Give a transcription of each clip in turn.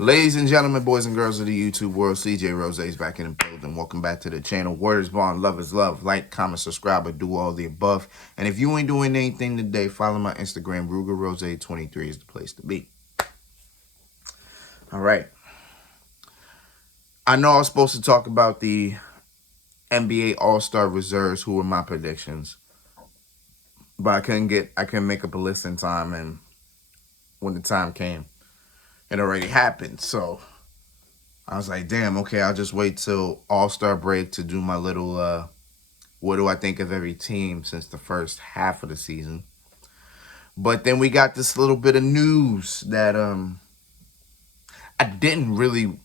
Ladies and gentlemen, boys and girls of the YouTube world, CJ Rose is back in the building. Welcome back to the channel. Word is bond, love is love. Like, comment, subscribe, or do all the above. And if you ain't doing anything today, follow my Instagram. RugerRose23 is the place to be. All right. I know I was supposed to talk about the NBA All-Star reserves, who were my predictions. But I couldn't make up a list in time, and when the time came, it already happened. So I was like, damn, okay, I'll just wait till All-Star break to do my little, what do I think of every team since the first half of the season. But then we got this little bit of news that I didn't really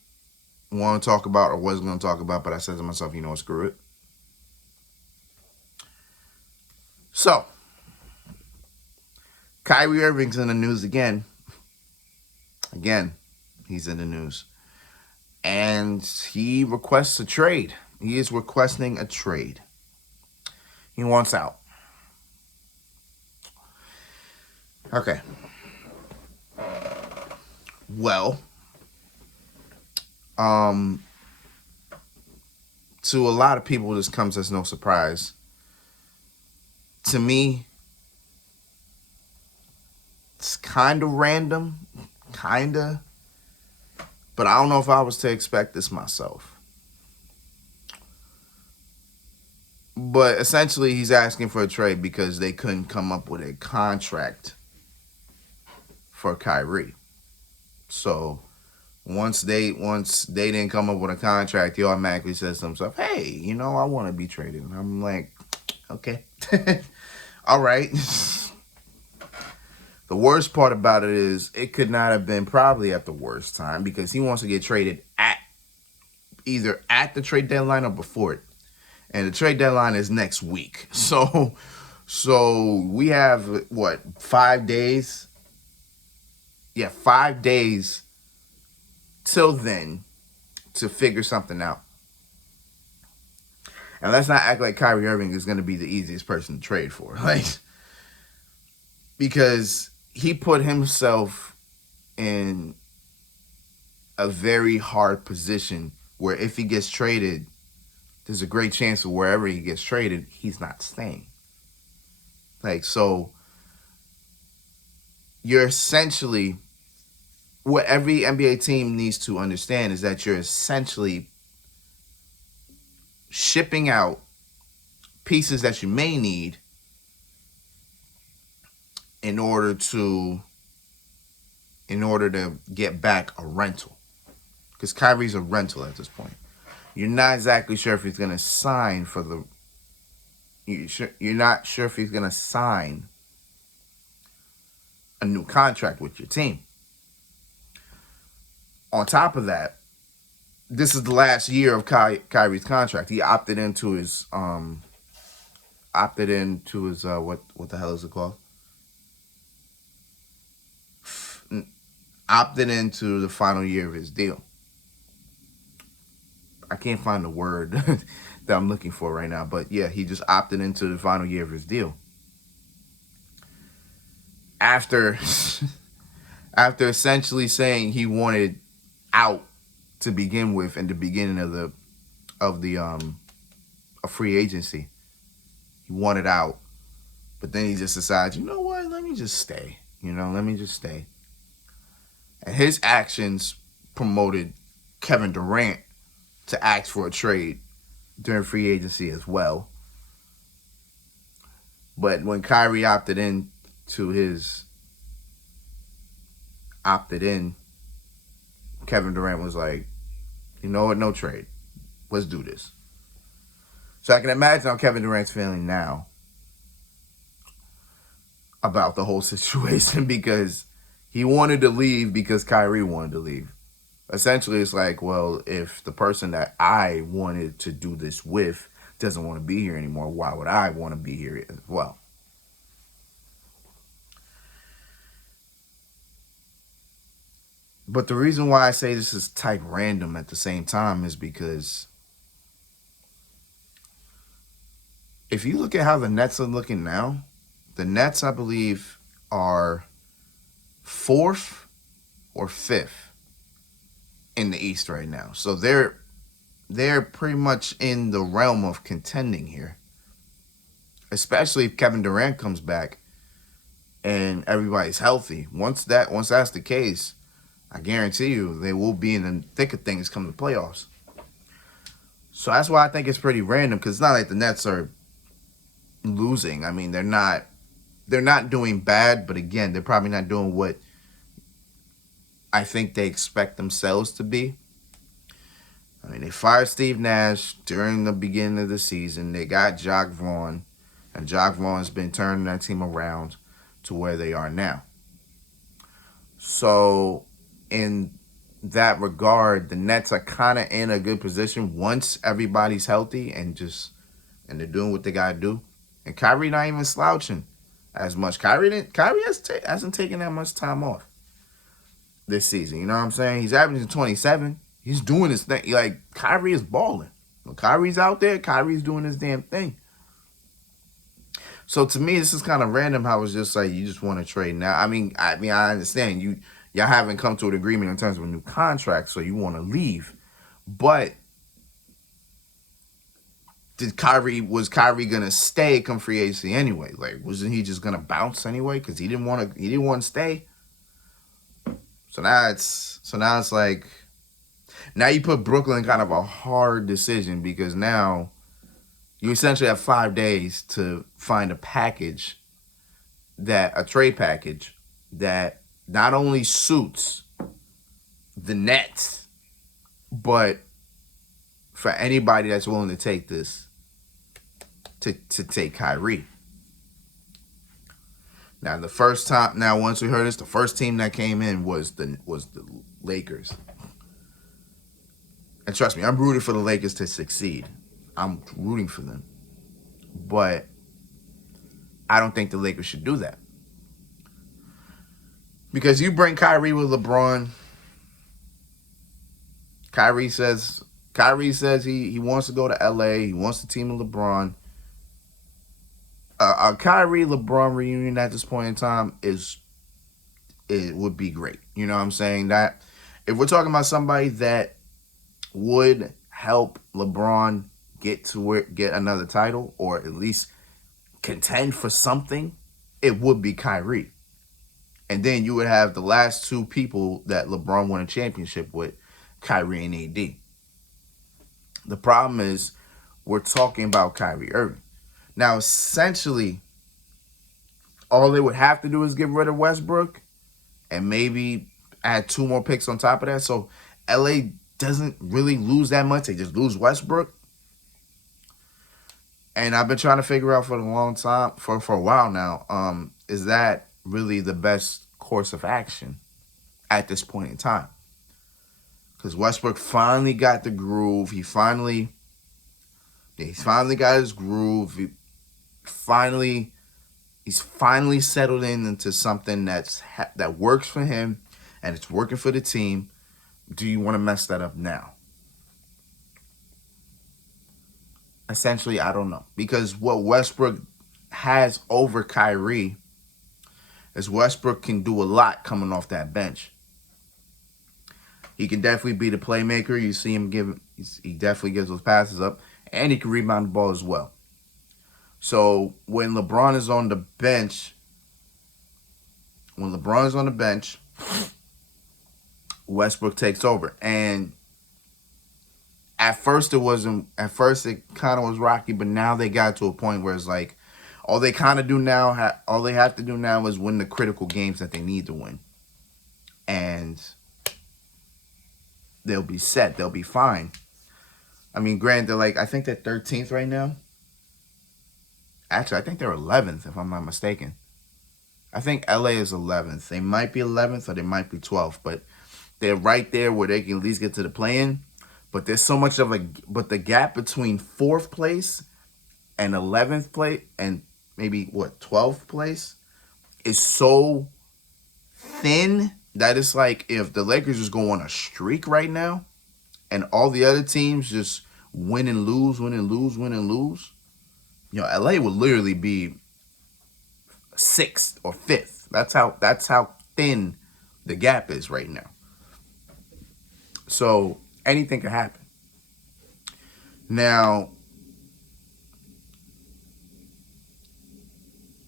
want to talk about or wasn't going to talk about, but I said to myself, you know what, screw it. So, Kyrie Irving's in the news again. Again, he's in the news. And he requests a trade. He is requesting a trade. He wants out. Okay. Well, to a lot of people, this comes as no surprise. To me, it's kind of random. Kinda. But I don't know if I was to expect this myself. But essentially, he's asking for a trade because they couldn't come up with a contract for Kyrie. So once they didn't come up with a contract, he automatically says to himself, hey, you know, I want to be traded. And I'm like, okay. All right. The worst part about it is it could not have been probably at the worst time because he wants to get traded either at the trade deadline or before it. And the trade deadline is next week. So we have, what, 5 days? Yeah, 5 days till then to figure something out. And let's not act like Kyrie Irving is going to be the easiest person to trade for. Like, because he put himself in a very hard position where if he gets traded, there's a great chance of wherever he gets traded, he's not staying. Like, so you're essentially, what every NBA team needs to understand is that you're essentially shipping out pieces that you may need in order to get back a rental. Because Kyrie's a rental at this point. You're not exactly sure if he's going to sign for the... You're not sure if he's going to sign a new contract with your team. On top of that, this is the last year of Kyrie's contract. He opted into his... what the hell is it called? Opted into the final year of his deal. I can't find the word that I'm looking for right now. But yeah, he just opted into the final year of his deal. After essentially saying he wanted out to begin with in the beginning of a free agency. He wanted out. But then he just decides, you know what, let me just stay. Let me just stay. And his actions promoted Kevin Durant to ask for a trade during free agency as well. But when Kyrie opted in, Kevin Durant was like, you know what, no trade. Let's do this. So I can imagine how Kevin Durant's feeling now about the whole situation because he wanted to leave because Kyrie wanted to leave. Essentially, it's like, well, if the person that I wanted to do this with doesn't want to be here anymore, why would I want to be here as well? But the reason why I say this is type random at the same time is because if you look at how the Nets are looking now, the Nets, I believe, are 4th or 5th in the East right now. So they're pretty much in the realm of contending here. Especially if Kevin Durant comes back and everybody's healthy. Once that's the case, I guarantee you they will be in the thick of things come the playoffs. So that's why I think it's pretty random because it's not like the Nets are losing. I mean, they're not doing bad, but again, they're probably not doing what I think they expect themselves to be. I mean, they fired Steve Nash during the beginning of the season. They got Jacques Vaughn, and Jacques Vaughn's been turning that team around to where they are now. So, in that regard, the Nets are kind of in a good position once everybody's healthy and they're doing what they gotta do. And Kyrie not even slouching as much. Hasn't taken that much time off this season. You know what I'm saying? He's averaging 27. He's doing his thing. Like Kyrie is balling. When Kyrie's out there, Kyrie's doing his damn thing. So to me, this is kind of random how it's just like you just want to trade now. I understand y'all haven't come to an agreement in terms of a new contract, so you want to leave. But was Kyrie gonna stay come free agency anyway? Like, wasn't he just gonna bounce anyway? Because he didn't want to stay. So now it's like now you put Brooklyn in kind of a hard decision because now you essentially have 5 days to find a trade package that not only suits the Nets, but for anybody that's willing to take this, to take Kyrie. Now once we heard this, the first team that came in was the Lakers. And trust me, I'm rooting for the Lakers to succeed. I'm rooting for them. But I don't think the Lakers should do that. Because you bring Kyrie with LeBron. Kyrie says he wants to go to LA. He wants to team with LeBron. A Kyrie LeBron reunion at this point in time it would be great. You know what I'm saying? That if we're talking about somebody that would help LeBron get another title or at least contend for something, it would be Kyrie. And then you would have the last two people that LeBron won a championship with, Kyrie and AD. The problem is we're talking about Kyrie Irving. Now, essentially, all they would have to do is get rid of Westbrook and maybe add 2 more picks on top of that. So LA doesn't really lose that much. They just lose Westbrook. And I've been trying to figure out for a long time, for a while now, is that really the best course of action at this point in time? Because Westbrook finally got the groove. He's finally got his groove. He's finally settled into something that works for him and it's working for the team. Do you want to mess that up now? Essentially, I don't know. Because what Westbrook has over Kyrie is Westbrook can do a lot coming off that bench. He can definitely be the playmaker. You see him he definitely gives those passes up. And he can rebound the ball as well. So when LeBron is on the bench, Westbrook takes over. And at first it kind of was rocky, but now they got to a point where it's like all they have to do now is win the critical games that they need to win. And they'll be set. They'll be fine. I mean, granted, I think they're 13th right now. Actually, I think they're 11th, if I'm not mistaken. I think LA is 11th. They might be 11th or they might be 12th, but they're right there where they can at least get to the play-in. But there's so much but the gap between 4th place and 11th place and maybe 12th place is so thin that it's like if the Lakers just go on a streak right now and all the other teams just win and lose, LA would literally be 6th or 5th. That's how thin the gap is right now. So anything could happen. Now,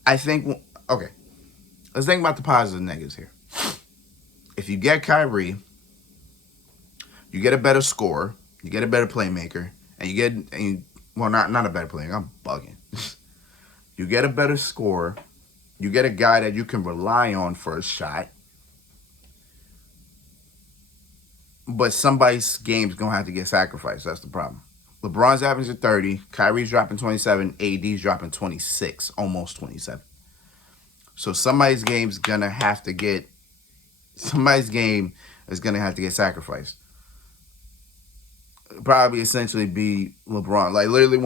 I think, okay, let's think about the positives and negatives here. If you get Kyrie, you get a better scorer, you get a better playmaker, and you get, well, not a better playmaker, I'm bugging. You get a better scorer, you get a guy that you can rely on for a shot, but somebody's game's going to have to get sacrificed. That's the problem. LeBron's averaging 30, Kyrie's dropping 27, AD's dropping 26, almost 27. So somebody's game is going to have to get sacrificed. It'll probably essentially be LeBron. Like literally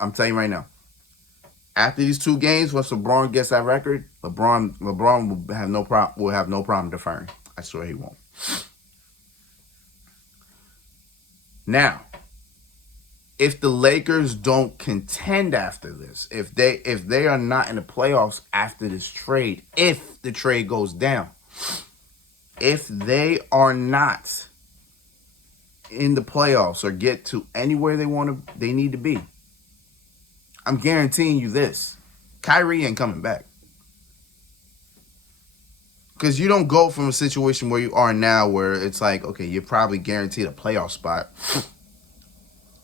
I'm telling you right now, after these two games, once LeBron gets that record, LeBron will have no problem deferring. I swear he won't. Now, if the Lakers don't contend after this, if they are not in the playoffs after this trade, if the trade goes down, if they are not in the playoffs or get to anywhere they need to be, I'm guaranteeing you this: Kyrie ain't coming back. Because you don't go from a situation where you are now, where it's like, okay, you're probably guaranteed a playoff spot,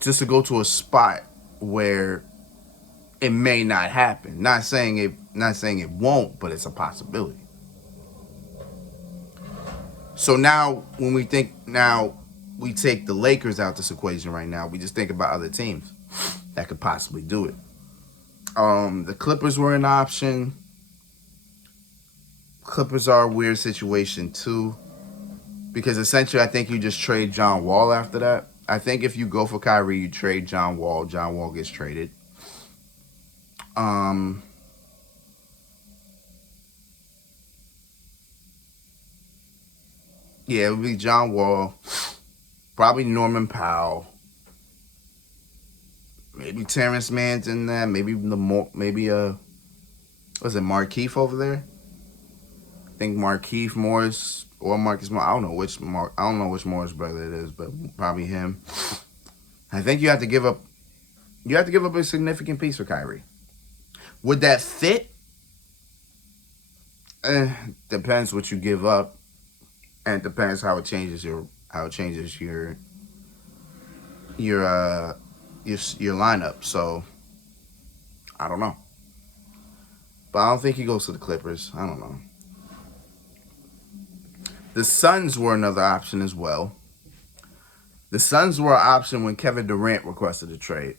just to go to a spot where it may not happen. Not saying it won't, but it's a possibility. So now, when we take the Lakers out this equation right now, we just think about other teams that could possibly do it. The Clippers were an option. Clippers are a weird situation too, because essentially I think you just trade John Wall after that. I think if you go for Kyrie, you trade John Wall. John Wall gets traded. Yeah, it would be John Wall, probably Norman Powell, maybe Terrence Mann's in there, maybe was it Markieff over there? I think Markieff Morris or Marcus Morris. I don't know which Morris brother it is, but probably him. I think you have to give up a significant piece for Kyrie. Would that fit? Depends what you give up, and it depends how it changes your lineup. So I don't know, but I don't think he goes to the Clippers. I don't know. The Suns were another option as well. The Suns were an option when Kevin Durant requested a trade.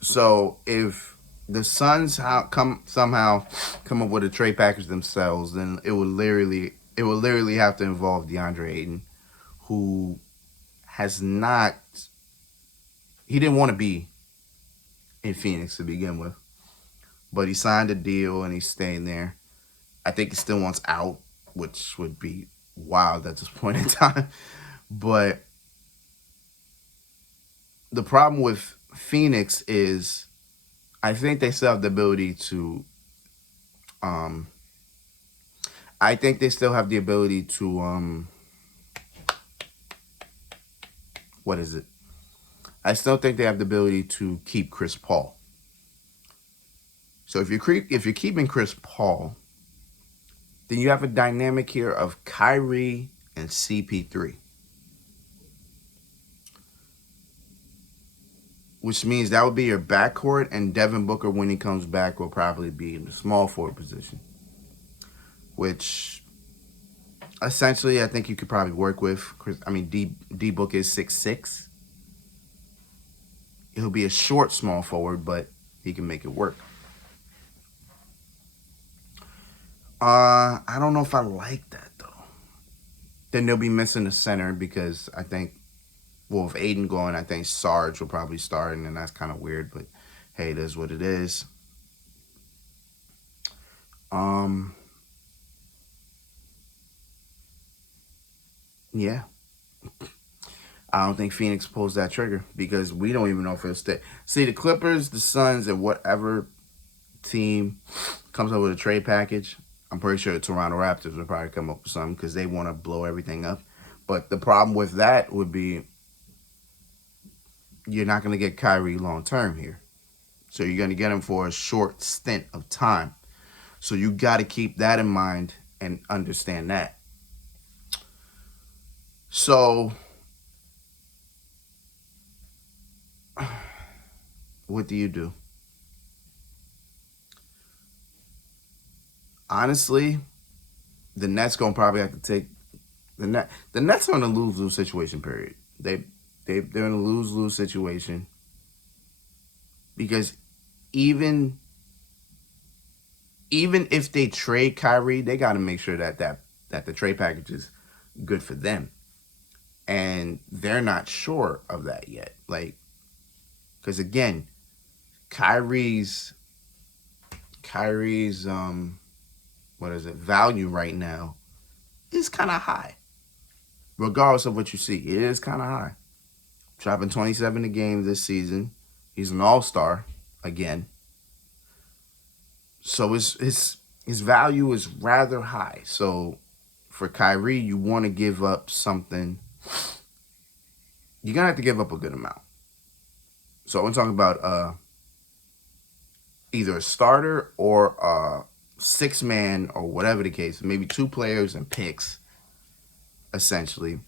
So if the Suns somehow come up with a trade package themselves, then it would literally have to involve DeAndre Ayton, who he didn't want to be in Phoenix to begin with, but he signed a deal and he's staying there. I think he still wants out, which would be wild at this point in time. But the problem with Phoenix is I think they still have the ability to what is it? I still think they have the ability to keep Chris Paul. So if you're keeping Chris Paul, then you have a dynamic here of Kyrie and CP3. Which means that would be your backcourt, and Devin Booker, when he comes back, will probably be in the small forward position. Which, essentially, I think you could probably work with. D Book is 6'6". He'll be a short small forward, but he can make it work. I don't know if I like that, though. Then they'll be missing the center because I think, well, with Aiden going, I think Sarge will probably start, and that's kind of weird, but hey, it is what it is. Yeah. I don't think Phoenix pulls that trigger because we don't even know if it'll stay. See, the Clippers, the Suns, and whatever team comes up with a trade package, I'm pretty sure the Toronto Raptors will probably come up with something because they want to blow everything up. But the problem with that would be you're not going to get Kyrie long term here. So you're going to get him for a short stint of time. So you got to keep that in mind and understand that. So what do you do? Honestly, the Nets going to probably have to take the Nets are in a lose-lose situation, period. They're in a lose-lose situation because even even if they trade Kyrie, they got to make sure that the trade package is good for them, and they're not sure of that yet. Like, because again, Kyrie's Kyrie's what is it value right now is kind of high, regardless of what you see. It is kind of high. Dropping 27 a game this season. He's an all-star again. So his value is rather high. So for Kyrie, you want to give up something. You're gonna have to give up a good amount. So I'm talking about either a starter or a six-man or whatever the case. Maybe two players and picks, essentially.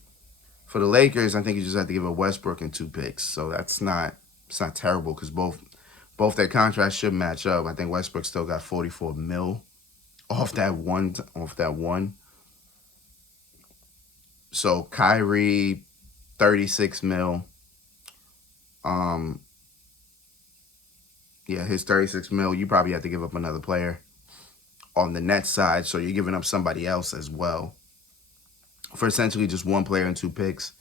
For the Lakers, I think you just have to give up Westbrook and two picks. So it's not terrible because both their contracts should match up. I think Westbrook still got 44 mil off that one. So Kyrie, 36 mil. Yeah, his 36 mil. You probably have to give up another player on the Nets side, so you're giving up somebody else as well for essentially just one player and two picks.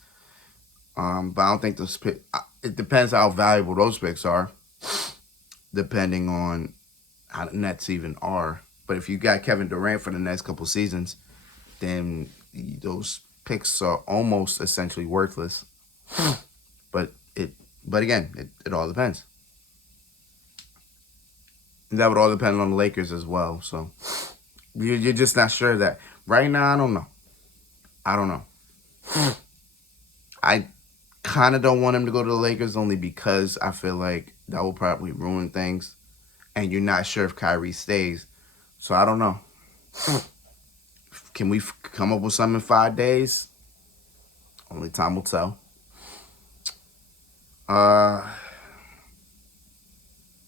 But I don't think those picks. It depends how valuable those picks are, depending on how the Nets even are. But if you got Kevin Durant for the next couple seasons, then those picks are almost essentially worthless. But again, it all depends. And that would all depend on the Lakers as well. So you're just not sure of that right now. I don't know. I kind of don't want him to go to the Lakers only because I feel like that will probably ruin things, and you're not sure if Kyrie stays. So I don't know. Can we come up with something in 5 days? Only time will tell.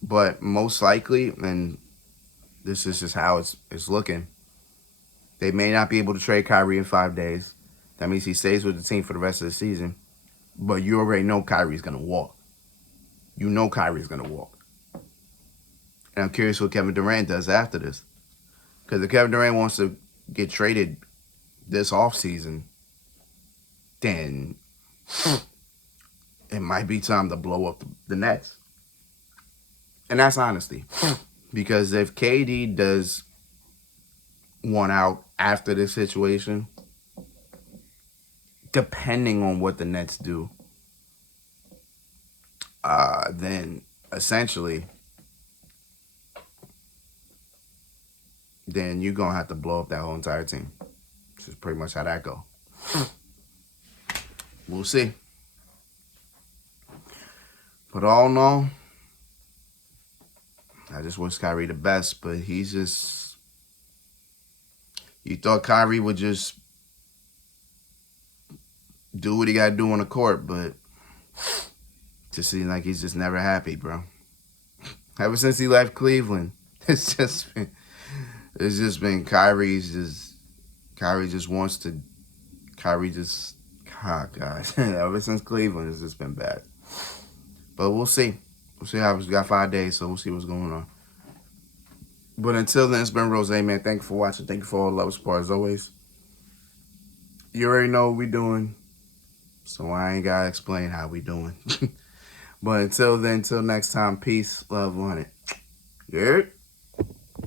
But most likely, and this is just how it's looking, they may not be able to trade Kyrie in 5 days. That means he stays with the team for the rest of the season. But you already know Kyrie's going to walk. You know Kyrie's going to walk. And I'm curious what Kevin Durant does after this. Because if Kevin Durant wants to get traded this offseason, then it might be time to blow up the Nets. And that's honesty. Because if KD does want out after this situation, depending on what the Nets do, then essentially, then you're going to have to blow up that whole entire team. Which is pretty much how that go. We'll see. But all in all, I just wish Kyrie the best, but he's just... You thought Kyrie would just do what he got to do on the court, but just seems like he's just never happy, bro. Ever since he left Cleveland, it's just been Kyrie just, oh God. Ever since Cleveland, it's just been bad. But we'll see. We'll see how it's got 5 days, so we'll see what's going on. But until then, it's been Rose, man. Thank you for watching. Thank you for all the love and support as always. You already know what we doing, so I ain't gotta explain how we doing. But until then, until next time, peace, love, on it. Yeah.